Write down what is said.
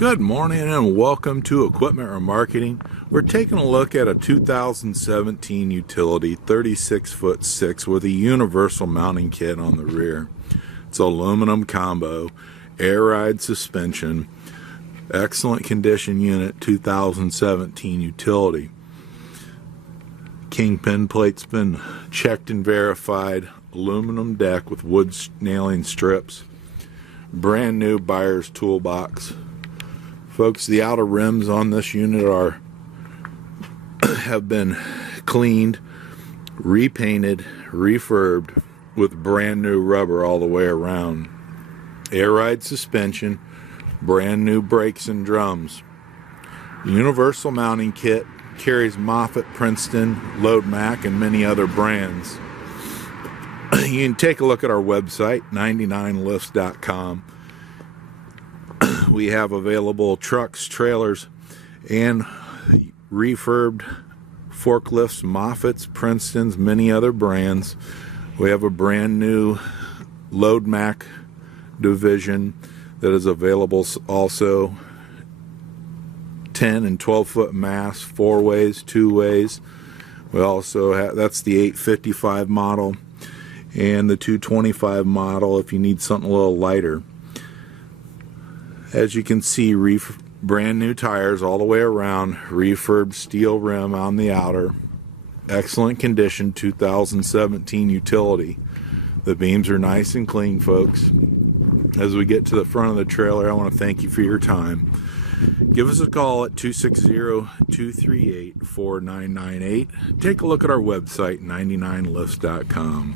Good morning and welcome to Equipment Remarketing. We're taking a look at a 2017 utility 36'6" with a universal mounting kit on the rear. It's aluminum combo, air ride suspension, excellent condition unit 2017 utility. Kingpin plate's been checked and verified, aluminum deck with wood nailing strips, brand new buyer's toolbox. Folks, the outer rims on this unit have been cleaned, repainted, refurbed with brand new rubber all the way around. Air ride suspension, brand new brakes and drums. Universal mounting kit, carries Moffett, Princeton, Load Mac, and many other brands. You can take a look at our website, 99lifts.com. We have available trucks, trailers, and refurbed forklifts, Moffetts, Princetons, many other brands. We have a brand new Load Mac division that is available also. 10 and 12 foot mass, 4 ways, 2 ways. We also have, that's the 855 model and the 225 model if you need something a little lighter. As you can see, brand new tires all the way around, refurbed steel rim on the outer, excellent condition 2017 utility. The beams are nice and clean, folks. As we get to the front of the trailer, I want to thank you for your time. Give us a call at 260-238-4998. Take a look at our website, 99lifts.com.